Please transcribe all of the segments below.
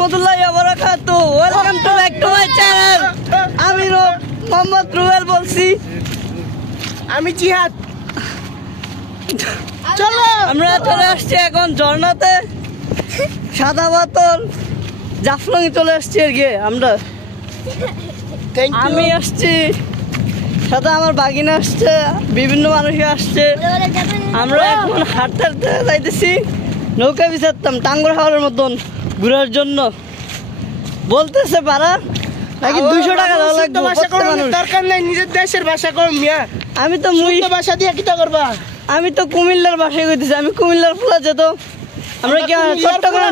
Welcome to back to my channel. আমি মোহাম্মদ রুবেল বলছি। আমি জিহাদ। চলো আমরা চলে আসছি এখন ঝর্ণাতে। সাদা বাতল জাফলং চলে আসছি আর কি আমরা। আমি আসছি সাথে আমার বাগিনা আসছে, বিভিন্ন মানুষ আসছে। আমরা এখন হাঁটতে হাঁটতে যাইতেছি নৌকা বিচারতাম টাঙ্গুর হাওয়ার মতন ঘুরার জন্য। বলতেছে পারা নাকি 200 টাকা দেওয়া লাগবে। দরকার নাই, নিজের দেশের ভাষা কম মিয়া। আমি তো ভাষা দিয়ে কি করবা? আমি তো কুমিল্লার ভাষায় কইতেছি। আমি কুমিল্লার ফুলা যেত। আমরা কি চট্টগ্রাম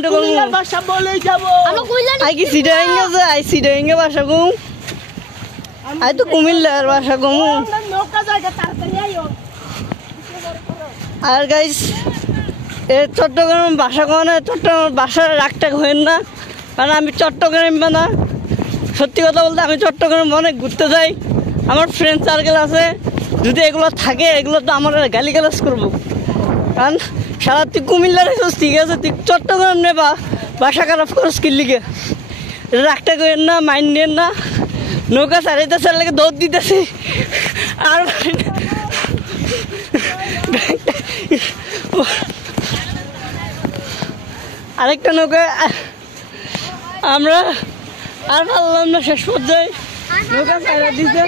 ভাষা বলেই যাব। আই কি সিডাইঙ্গা যে আই সিডাইঙ্গা ভাষা কম। আই তো কুমিল্লার ভাষা কম। নৌকা জায়গা তাড়াতাড়ি আইও। আর গাইস এ চট্টগ্রাম ভাষা কো না, চট্টগ্রাম ভাষার রাগটা হয়েন না, কারণ আমি চট্টগ্রাম না। সত্যি কথা বলতে আমি চট্টগ্রাম অনেক ঘুরতে যাই। আমার ফ্রেন্ড সার্কেল আছে, যদি এগুলো থাকে এগুলো তো আমার গালিগালাজ করবো। কারণ সারা তুই কুমিল্লার এসেছিস, ঠিক আছে, তুই চট্টগ্রাম নেবা বাসা খারাপ খরচ কিনলিকে। রাগটা করেন না, মাইন্ড নেন না। নৌকা চারিতে চারলেকে দৌড় দিতেছি আর আরেকটা নৌকা আমরা আর পারলাম না। শেষ পর্যায়ে নৌকা চারা দিতে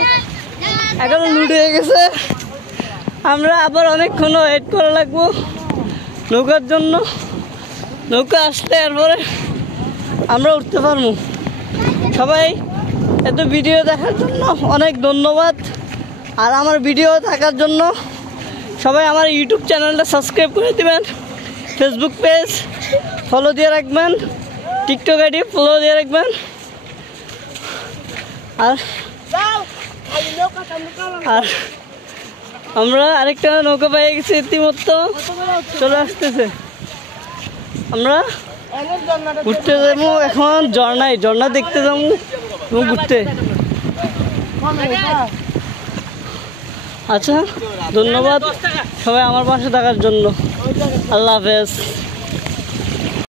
এখন লুট হয়ে গেছে। আমরা আবার অনেকক্ষণ ওয়েট করা লাগবো নৌকার জন্য। নৌকা আসলে এরপরে আমরা উঠতে পারবো। সবাই এত ভিডিও দেখার জন্য অনেক ধন্যবাদ। আর আমার ভিডিও থাকার জন্য সবাই আমার ইউটিউব চ্যানেলটা সাবস্ক্রাইব করে দেবেন, ফেসবুক পেজ ফলো দিয়ে রাখবেন, টিকটক আইডি ফলো দিয়ে রাখবেন। আর আর আমরা আরেকটা নৌকা পেয়ে গেছি, ইতিমধ্যে চলে আসতেছে। আমরা ঘুরতে যাবো এখন ঝর্ণায়, ঝর্ণা দেখতে যাবো এবং ঘুরতে। আচ্ছা, ধন্যবাদ সবাই আমার পাশে থাকার জন্য। আল্লাহ হাফেজ।